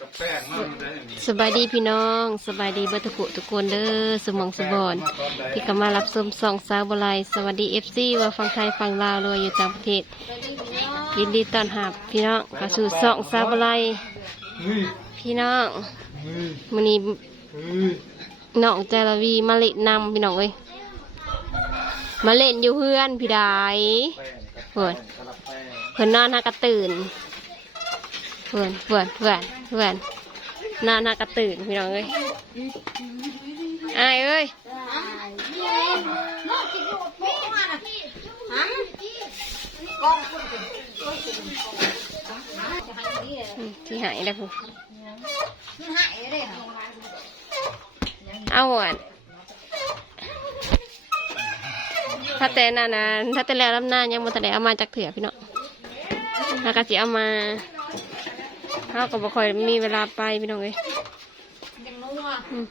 กับแป้งมากเลยนี่สบายดีพี่น้องสบายดีเบัตุกุทุกคนเด้อสมองสบอนที่กำมารับชมสองสาวบไลายสวัสดีเอฟซีว่าฟังไทยฟังลาวเลยอยู่ต่างประเทศยินดีต้อนรับพี่น้องเข้าสู่สองสาวบไลายพี่น้องมันนี้น้องใจลวีมาเล่นนำพี่น้องเอ้ยมาเล่นอยู่เพื่อนพี่ดายเพื่อนเพื่อนนอนหากระตื่น เพื่อนเพื่อนเพื่อนเพื่อนนอนหากระตื่นพี่น้องเอ้ยอายเอ้ยที่หายแล้วพูเอาอะถ้าแต่น่ะนะถ้าแต่แล้วลำหน้ายังบ่ทันได้เอามาจากเถื่อพี่น้องถ้ากะสิเอามา เฮาก็บ่ค่อยมีเวลาไปพี่น้องเอ้ยอืม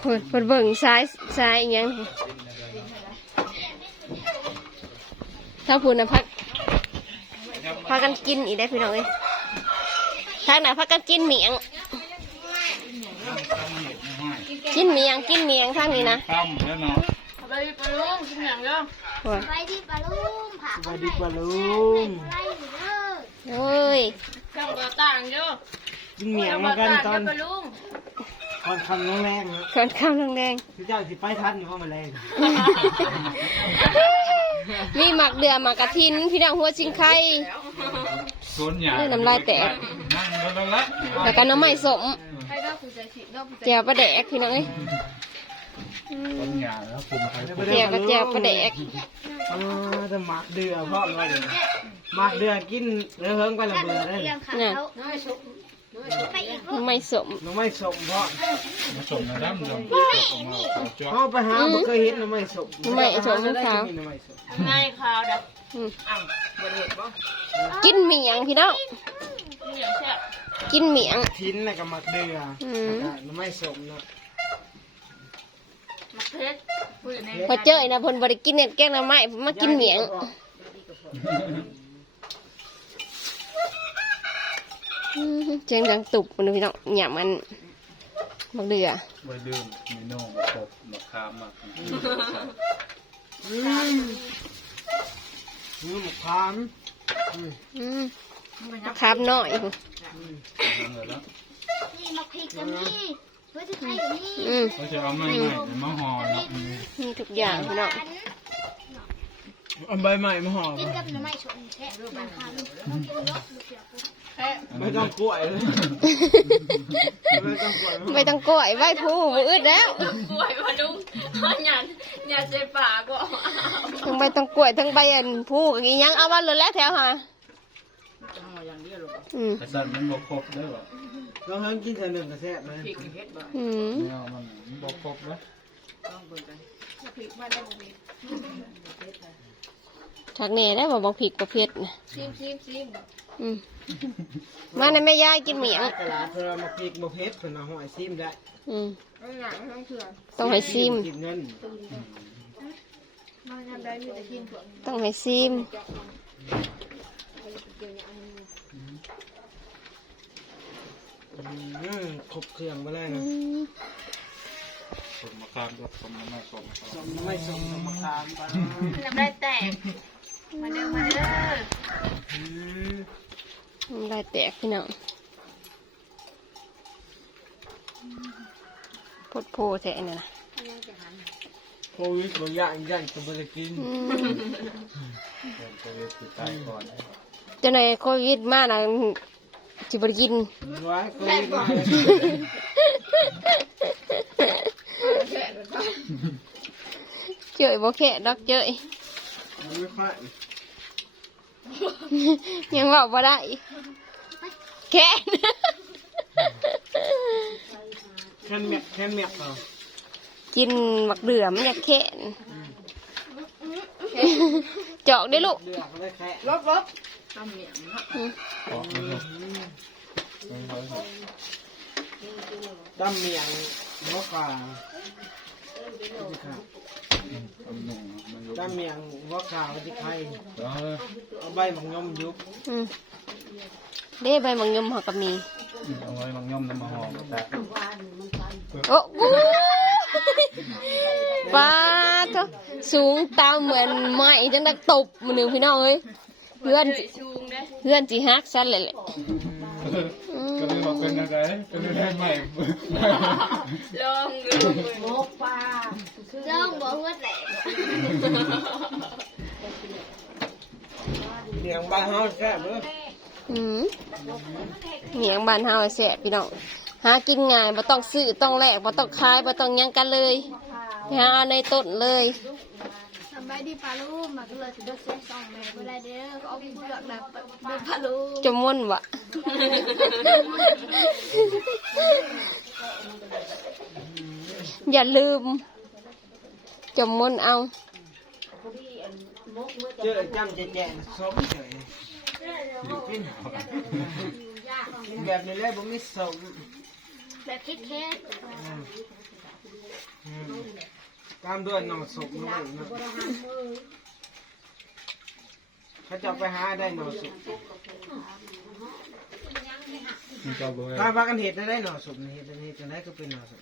เพิ่นเพิ่นเบิ่งซ้ายซ้ายอีหยังนี่ถ้าพูดนะพักพากันกินอีกได้อพี่น้องเอ้ยทางไหนพากันกินเหมียง กินเมียงกินเมียงทางนี้นะตั้มแล้วเนาะไปไปลุงกินอย่างเดียวโอ้ยไปดิปลาลุงผ่าสวัสดีปลาลุง ไล่อยู่เด้อโอ้ยจังก็ต่างเยอะกินเหมียงมากันตอนไปลุงตอนคำน้องแรงนะก่อนข้าวน้องแดง พี่เจ้าสิไปทันอยู่ว่ามาแรงมีหมักเดือหมักกระทิน พี่น้องหัวชิงไข่สวนใหญ่เออน้ำลายแตก นั่งแล้วละแล้วก็น้ำไม้สมให้เราคุยใจสิเราคุยใจแจวปลาแดกพี่น้องเอ้ยสวนใหญ่แล้วคุมใครแจวก็แจวปลาแดกอ่าจะหมักเดือเพราะอะไรเนี่ย หมักเดือกินเรื่องเฮิงไปละเบื่อได้เรียงขาน่ะเขาไปอีกน้ำไม้สมน้องไม่สมเพราะมาส่งนะดั้มลงมาขอจ๊อกเขาไปหาบ่เคยเห็นน้องไม่สมน้ำไม้สมน้ำขาวน้องไม่สมง่ายข่าวดับอืมอ่างบริเวณบ่กินเมียงพี่น้องเหนียวแซ่บกินเมียงทิ้นน่ะกับหมักเดืออืมแล้วก็น้องไม่สมเนาะมะเพชรคุยในพอเจอนะเพนบริกินเน็ตแกงน้ำไม้มากินเมียงอืม เจียงดังตุบมันพี่น้องหยามันมักเดือไว้ดื่มมีน่มาครบมาคามมาอืมนี่มกพามอืมอืมครับน้อยนี่มาพริกก็มีเพื่อจะใช้ก็มีอืมเขาจะเอาม้ใหม่มาห่อเนาะมีทุกอย่างพี่น้องเอาใบใหม่มาห่อกินกับหน้ำไม้ชมแค่ รูปมันค่ะลูกกินรสลูกเดียวแค่ไม่ต้องกล้วยเลยไม่ต้องกล้วยไม่ต้องกล้วยไหว้ผู้บ่อึดแล้วกล้วยมาลุงหยาดหยาดใจป่าก็ทั้งใบต้องกล้วยทั้งใบอันผู้กับอีหยังเอามาเลยแล้วแถวหาอืมแต่สั่นมันบกครบได้หรอน้องเฮิงกินเท่าหนึ่งก็แซ่บนะอืมไม่เอามันบกครบแล้วถักแหน่ได้บ่บอกผิดบ่เผ็ดนะซิมซิมซิม อืมมาในแม่ยายกินเหมียงตลาดเพิ่นเอามาพริกมาเพชรเพิ่นเอาหอยซิมได้อืมไม่หนังทั้งเถื่อนต้องให้ซิม กินเงินมางานได้มีแต่กินเถื่อนต้องให้ซิม อืมครบเครื่องไปเลยอืนะมผมมาคามด้วยผมมาไม่ส่งสมไม่สมมะขามไปน้ำได้แตกมาเด้อมาเด้อ อืมน้ำ ลายแตกพี่น้องพดโพแท้เนี่ยนะโควิดบางอย่างย่างก็บ่ได้กินอืมผมก็เลยติดตายก่อนเจ้าหน่อยโควิดมานะจิบกินไว้โควิดมาเจยบ่แค่ดอกเจยไม่ค่อย ยังบอกบ่ได้แค่แค่เมียกแค่เมียกเอากินหมักเดือมนอยากแค่นจอกได้ลูกเดือกก็ได้แค่ลบลบตำเหนียวเนาะขอไม่ส่งไม่ค่อยส่งตั้มเมียงมะขามทำหนุ่มมันรู้ ตั้มเมียงมะขามที่ไข่แล้วเอาใบมังยมยุบอืมเด้ใบมังยมเขาก็มีเอาไว้มังย่อมน้ำมาหอมแต่โอ้โหป้าเถอะสูงตามเหมือนไม้จังดักตบมือหนึ่งพี่น้องเอ้ยเพื่อนสิชูงได้เพื่อนจีฮักสั้นเลยแหละ ก็เลยบอกเป็นอะไรก็เลยได้ใหม่ลองดูเจ้าบอกว่าแหละเลี้ยงบ้านเฮาแซ่บเด้ออืมเหนียงบานเฮาแสบพี่น้องหากินง่ายบ่ต้องซื้อต้องแลกบ่ต้องขายบ่ต้องหยังกันเลยไปหาเอาในต้นเลยทำไมดีปลาลูกมาก็เลยจะได้เซ็ตสองแม่ก็ได้เด้อก็เอาไปเลือกแบบเป็นปลาลูกจมม่นวะอย่าลืมจมม่นเอาเจอจำแจ๊ะๆส้มเฉยกินแบบนี้เลยบ่มีส้มแบบคิดแค่ ตามด้วยหน่อสุกน้อยนะเขาจะไปหาได้หน่อสุกมีเจ้าบ่ถ้าพากันเห็ดได้ได้หน่อสุกนี่เห็ดเห็ดจังไดก็เป็นหน่อสุก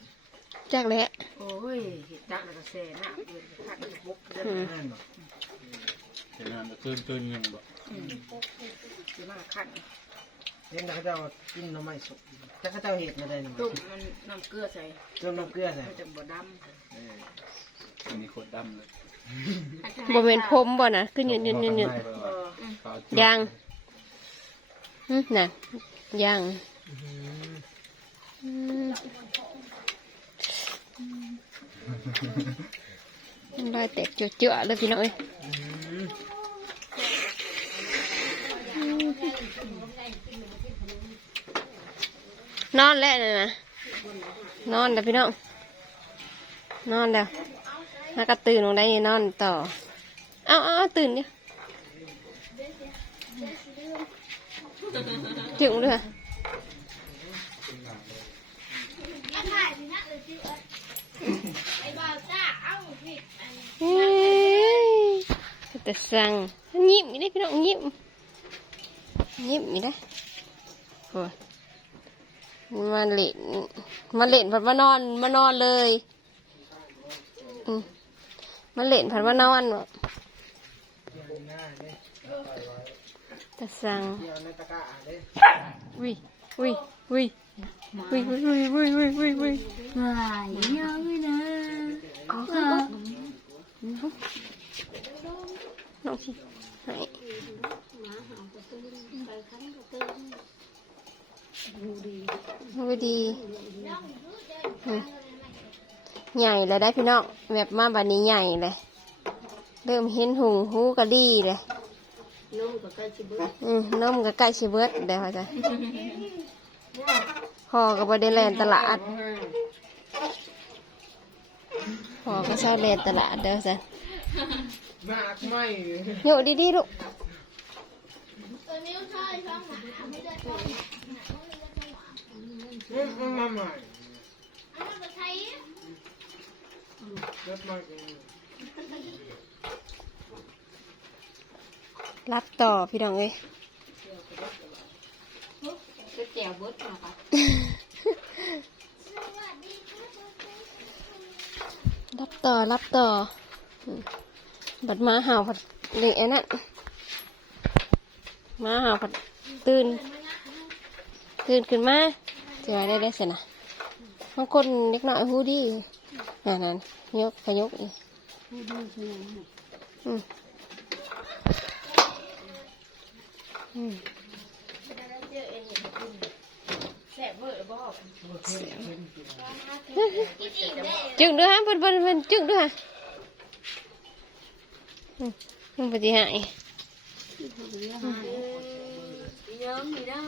จากแล้วโอ้ยเห็ดจักแล้วก็แซ่น่ะเดือดขัดบุกเดือดนั่นบ่เห็นงานตื่นตื่นยังบ่สิมาขัดเห็นเขาเจ้ากินหน่อไม้สุกแต่เขาเจ้าเห็ดมาได้หน่อไม้ตุ่มสุกมันน้ำเกลือใส่จนน้ำเกลือใส่มันจะบ่ด อันนี้โคตรดำเลยบ่เป็นผมบ่นะขึ้นยืนยืนยืนยืน ยัง หึน่ะยังอืมน้ำลายแตกเจือๆเลยพี่น้องเอ้ยนอนแล้วนะนะนอนแล้วพี่น้องนอนแล้ว แล้วก็ตื่นลงได้นอนต่อ เอาเอาเอาตื่นดิจึงด้วยถ่ายสินะเออชื่อไอ้บ่าวยแต่สั่งยิ้มอีได้พี่น้องยิ้มยิ้มอีได้โอ้ยมาเล่นมาเล่นผัดมานอนมานอนเลยอืม มาเล่นผัดมานอนบ่แต่สั่งเดี๋ยวในตะกร้าเด้วิวิวิวิวิวิวิวิวิวิหายยังไม่นะน้องสิให้ดูดีอืม ใหญ่เลยได้พี่น้องแบบมาบัดนี้ใหญ่เลย เริ่มเห็นหุงหูกระดีเลยอืมนมก็ใกล้ชิเบิดเดี๋ยวเขาจะพอก็บไดแลนตลาดพอก็เช่าแลนตลาดเด้อจ้ะมากไม่โยดีๆลูกตัวนิ้วใช่ช่องหนาไม่ รัดต่อพี่น้องเอ้ยก๋วบิษมาค่ะรับต่อรับต่อ บัดมาห่าวผัดเลยไอ้นั่นมาห่าวผัดตื่น ตื่นขึ้นมาเจอได้ได้เสร็จนะบางคนเล็กน้อยหูดีอย่างนั้น ยกขยกอีกอืมอืมจึงด้วยฮะเพิ่นเพิ่นเพิ่นจึงด้วยฮะอืมมันปฏิหายยังไม่ได้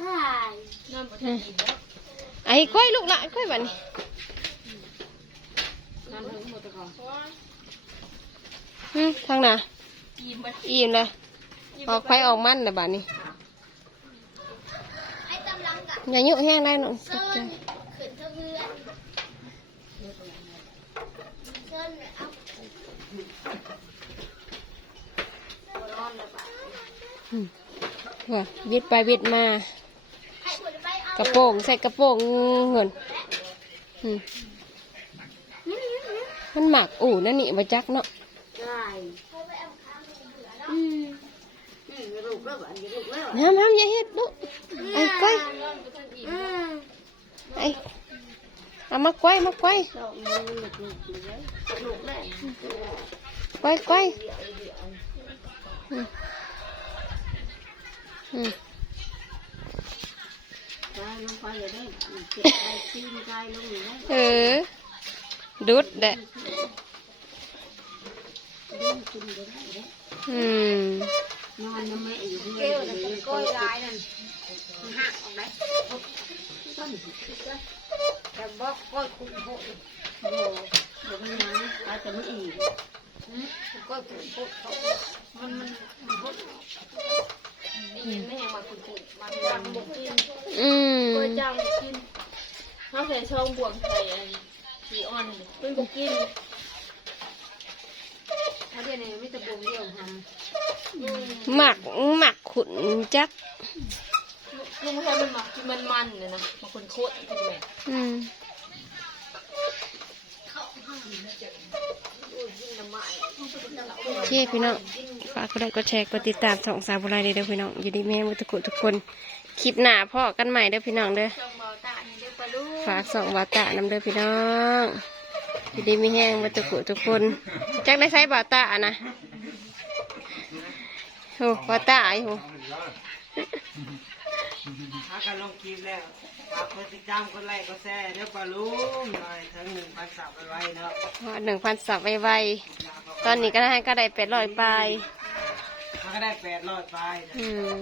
หายน้ำบ่ทันกินแล้วไอ้ก้อยลูกละก้อยบัดนี้ น้ำถึงหมดตะก อนอืมทางหน่ะกินไปอิ่มเลยออกไปออกมันเลยบัดนี้ไอ้ตำลังกับอย่ายุ่งแห้งได้หนูเซินขึ้นทะเบือนเซินเอานอนเลยป่ะว่าวิดไปวิดมา กระโปรงใส่กระโปรงเงินอื มมันหมักอู่นั่นนี่มาจักเนาะน้ำน้ำอย่าเฮ็ดลูกไอ้ก้อยไอ้เอามาก้อยมาก้อยก้อยก้อยอืมอืมเออ ดุดเด้อืมเกลน่ะเป็นก้อยลายนั่นหักออกได้แต่บอกก้อยคุณโหโอ้เดี๋ยวมันยังอาจจะไม่อีกก้อยคุณโหมันมันมันโหได้ยินไม่ยังมาคุณคุณมาจำบอกกินอืมตัวจางกินเขาใส่ช่องบวงใส่อัน สีอ่อนเป็นบุกินเขาเรียกอะไรไม่ตะบงเดียวทหมักหมักขุนจักลุงแค่มันหมักที่มันมันเนี่ยนะบางคนโคตรเป็นแบบอืมโอเคพี่น้องฝากกดไลค์กดแชร์กดติดตามสองสาวบุไรเด้อพี่น้องอยู่ดีแม่มุตะกุทุกคน คลิปหน้าพ่อกันใหม่เด้อพี่น้องเด้อ ฝากสองบาตะนำเด้อพี่น้องอยู่ดีไม่แห้งมาตะกุทุกคนจักได้ใช้บาตะนะโอ้บาตะไอ้โหถ้ากันลงคลิปแล้วฝากกดติดตามกดไลค์กดแชร์เด้อปลาลุงหน่อยทั้งหนึ่งพันสับไว้เนาะหนึ่งพันสับไวๆตอนนี้ก็ได้ก็ได้เป็ดร้อยปลายมันก็ได้แปดร้อยไปอืม